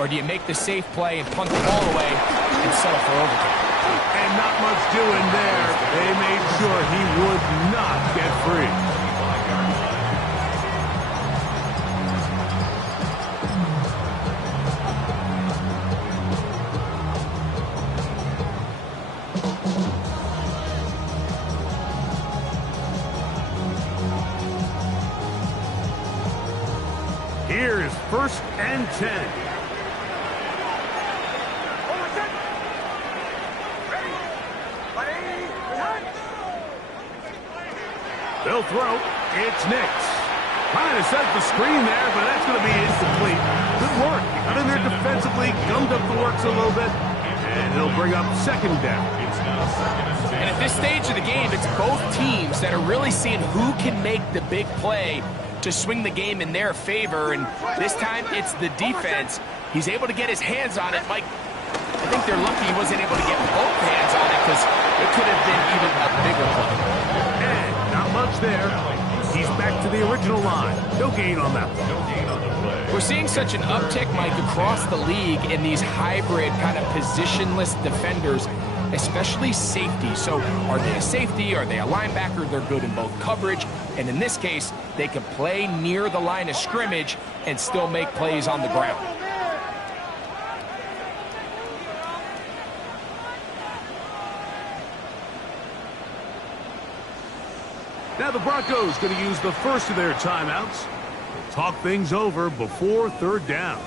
Or do you make the safe play and punt the ball away and settle for overtime? And not much doing there. They made sure he would not get free. Here is 1st and 10. They'll throw. It's Nix. Trying to set the screen there, but that's going to be incomplete. Good work. Got in there defensively, gummed up the works a little bit, and he'll bring up second down. And at this stage of the game, it's both teams that are really seeing who can make the big play to swing the game in their favor, and this time it's the defense. He's able to get his hands on it. Mike, I think they're lucky he wasn't able to get both hands on it because it could have been even a bigger play. Not much there. He's back to the original line. No gain on that one. We're seeing such an uptick, Mike, across the league in these hybrid kind of positionless defenders, especially safety. So are they a safety? Are they a linebacker? They're good in both coverage. And in this case, they can play near the line of scrimmage and still make plays on the ground. Now the Broncos going to use the first of their timeouts. Talk things over before third down.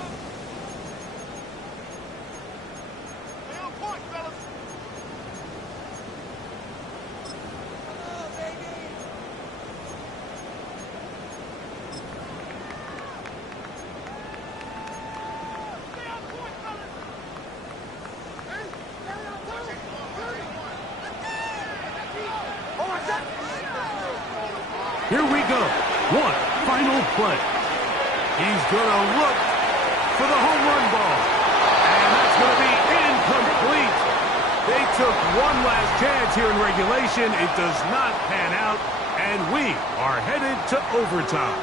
Here we go. One final play. He's going to look for the home run ball. And that's going to be incomplete. They took one last chance here in regulation. It does not pan out. And we are headed to overtime.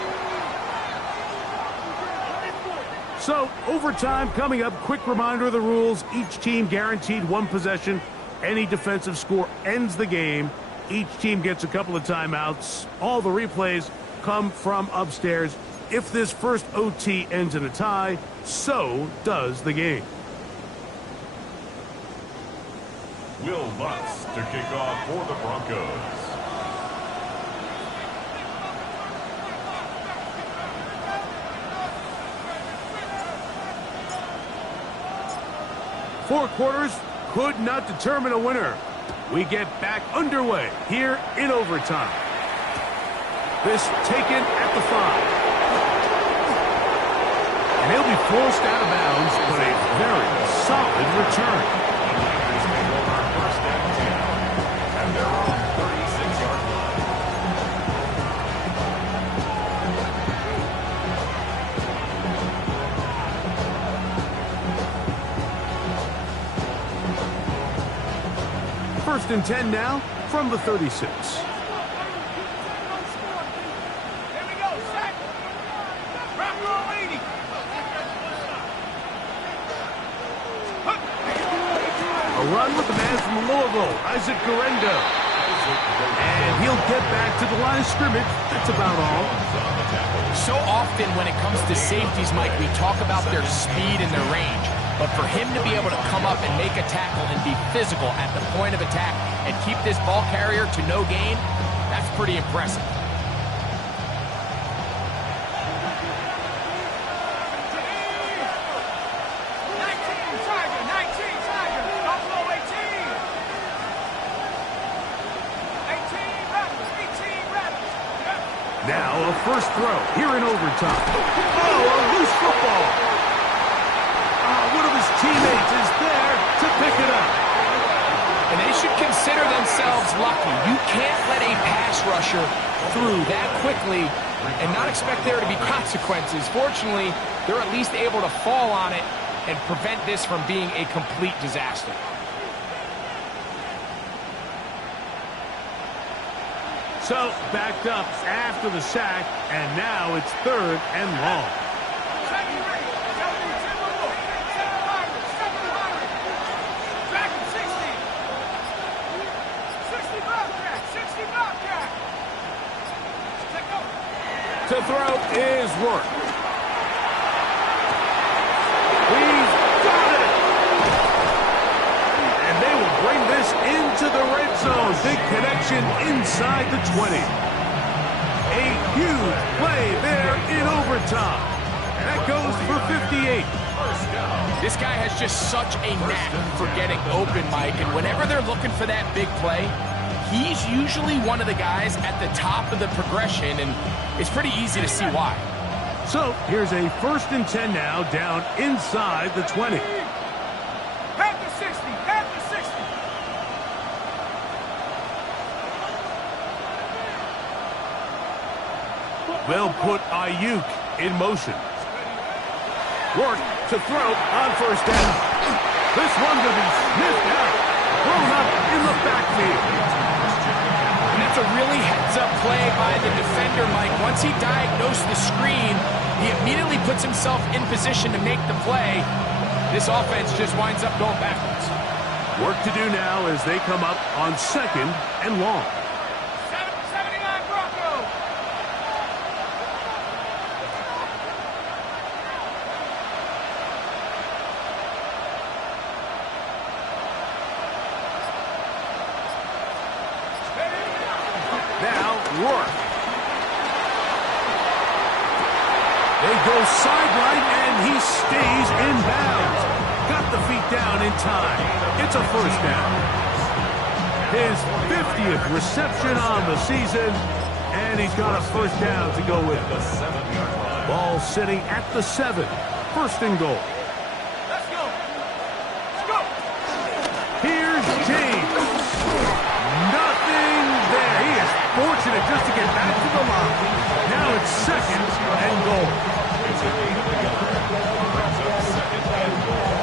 So, overtime coming up. Quick reminder of the rules. Each team guaranteed one possession. Any defensive score ends the game. Each team gets a couple of timeouts. All the replays come from upstairs. If this first OT ends in a tie, so does the game. Will Lutz to kick off for the Broncos. Four quarters could not determine a winner. We get back underway here in overtime. This taken at the 5. And he'll be forced out of bounds, but a very solid return. The Lakers take over 1st and 10 at their own 36-yard line. First and 10 now from the 36. A run with the man from Louisville, Isaac Guerendo. And he'll get back to the line of scrimmage. That's about all. So often when it comes to safeties, Mike, we talk about their speed and their range. But for him to be able to come up and make a tackle and be physical at the point of attack and keep this ball carrier to no gain, that's pretty impressive. Now a first throw here in overtime. Oh, a loose football. One of his teammates is there to pick it up. And they should consider themselves lucky. You can't let a pass rusher through that quickly and not expect there to be consequences. Fortunately, they're at least able to fall on it and prevent this from being a complete disaster. So, backed up after the sack, and now it's 3rd and long. To throw is Whrock. He's got it! And they will bring this into the red zone. Big connection inside the 20. A huge play there in overtime. And that goes for 58. This guy has just such a knack for getting open, Mike. And whenever they're looking for that big play, he's usually one of the guys at the top of the progression, and it's pretty easy to see why. So here's a 1st and 10 now, down inside the 20. At the 60, at the 60. They'll put Ayuk in motion. Whrock to throw on 1st down. This one to be sniffed out. Thrown up in the backfield. And that's a really heads-up play by the defender, Mike. Once he diagnosed the screen, he immediately puts himself in position to make the play. This offense just winds up going backwards. Work to do now as they come up on 2nd and long. 79 Broncos. Now, Whrock. They go sideline, and he stays in bounds. Got the feet down in time. It's a 1st down. His 50th reception on the season, and he's got a 1st down to go with. Ball sitting at the 7. 1st and goal. Let's go. Let's go. Here's James. Nothing there. He is fortunate just to get back to the line. Now it's 2nd and goal. It's a gain of the yard. Brings up 2nd and goal.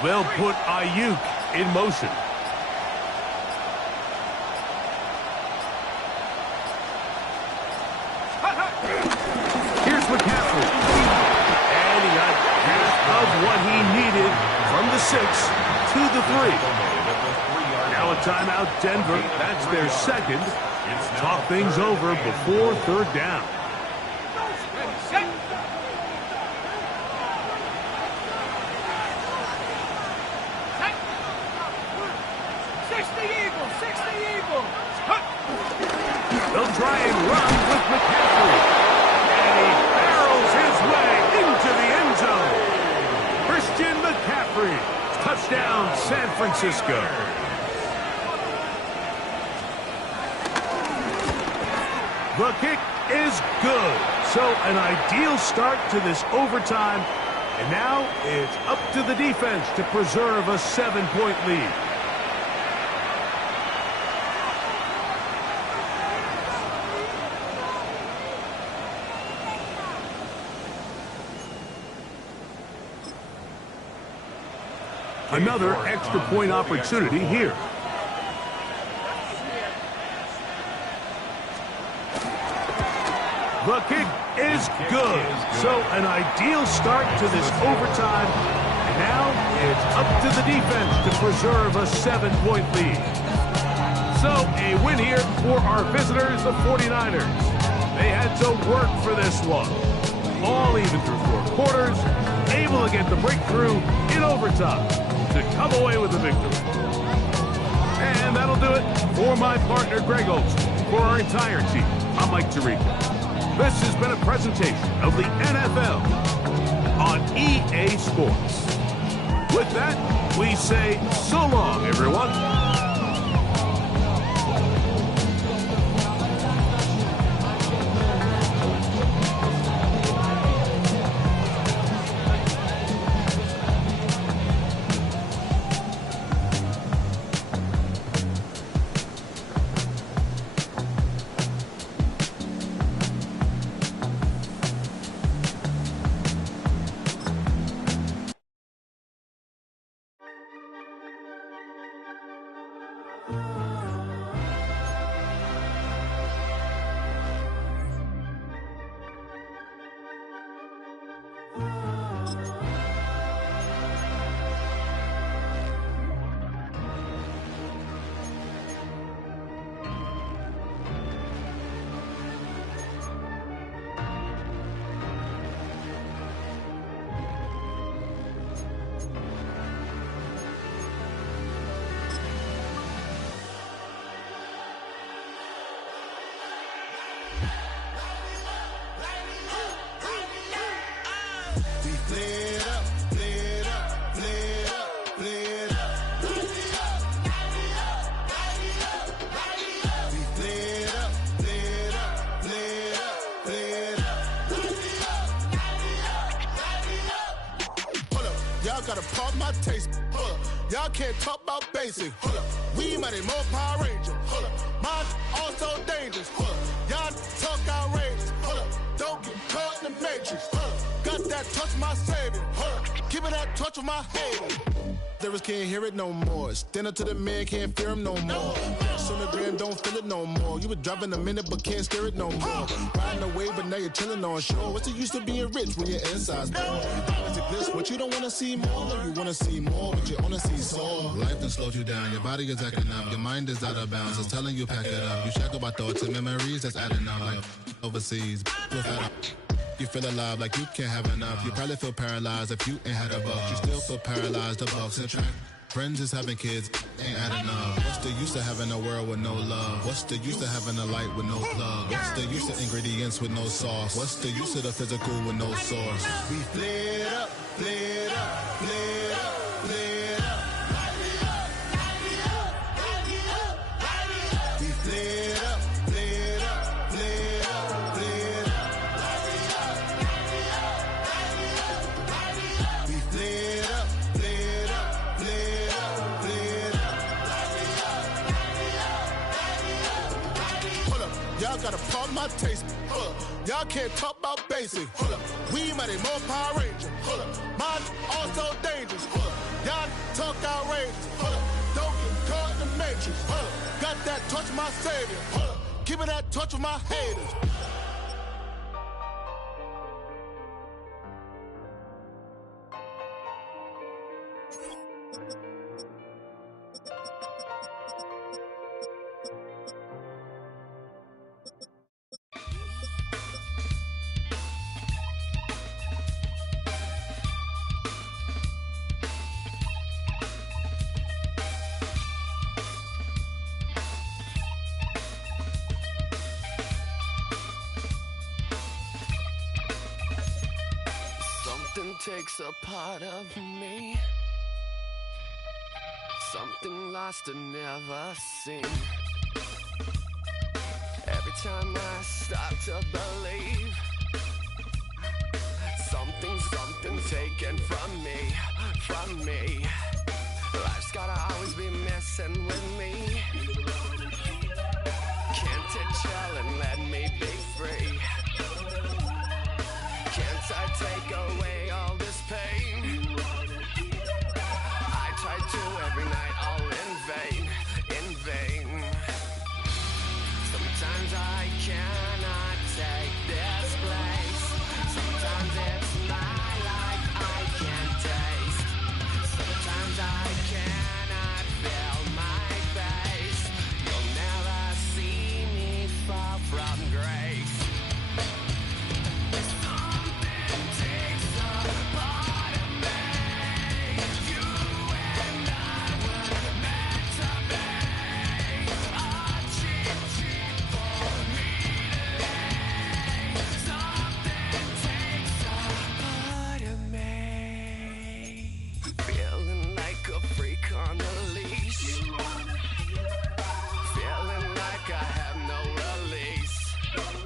They'll put Ayuk in motion. Here's McCaffrey. And he got half of what he needed from the 6 to the 3. Now a timeout, Denver. That's their 2nd. Talk things over before 3rd down. They'll try and run with McCaffrey. And he barrels his way into the end zone. Christian McCaffrey. Touchdown, San Francisco. The kick is good. So an ideal start to this overtime. And now it's up to the defense to preserve a 7-point lead. Another extra point opportunity here. The kick is good. So an ideal start to this overtime. And now it's up to the defense to preserve a 7-point lead. So a win here for our visitors, the 49ers. They had to work for this one. All even through 4 quarters, able to get the breakthrough in overtime to come away with the victory. And that'll do it for my partner, Greg Olson. For our entire team, I'm Mike Tirico. This has been a presentation of the NFL on EA Sports. With that, we say so long, everyone. Gotta pop my taste. Y'all can't talk about basic. We mighty more Power Ranger. Mine also dangerous. Y'all talk outrageous. Don't get caught in the matrix. Got that touch my savior. Give me that touch of my haters. Lyrics can't hear it no more. Stand up to the man, can't fear him no more. Sonogram don't feel it no more. You were driving a minute but can't steer it no more. Riding away but now you're chilling on shore. What's the use of being rich when your inside's poor? It's a glitch, but you don't want to see more. No, you want to see more, but you only see sore. Life done slowed you down. Your body is acting up. Your mind is out of bounds. It's telling you pack it up. You shackle by thoughts and memories that's adding up. Like overseas. You feel alive like you can't have enough. You probably feel paralyzed if you ain't had a buck. You still feel paralyzed, the bucks and track. Friends is having kids, ain't adding up. What's the use of having a world with no love? What's the use of having a light with no plug? What's the use of ingredients with no sauce? What's the use of the physical with no source? We flared up, flared up, flared up, flared up. We flared up, flared up, flared up, flared up. We flared up, flared up, flared up, flared up. Hold up, y'all gotta pardon my taste. Hold up, y'all can't talk about basic. Hold up, we mighty more Power Ranger. Hold up, mine also dangerous. Hold up, y'all talk outrageous. Hold up, don't get caught in the matrix. Hold up, got that touch of my savior. Hold up, give me that touch of my haters. Something takes a part of me, something lost and never seen. Every time I start to believe, something taken from me. Life's gotta always be messing with me. Can't it chill and let me be free? Can't I take away all this pain? I I can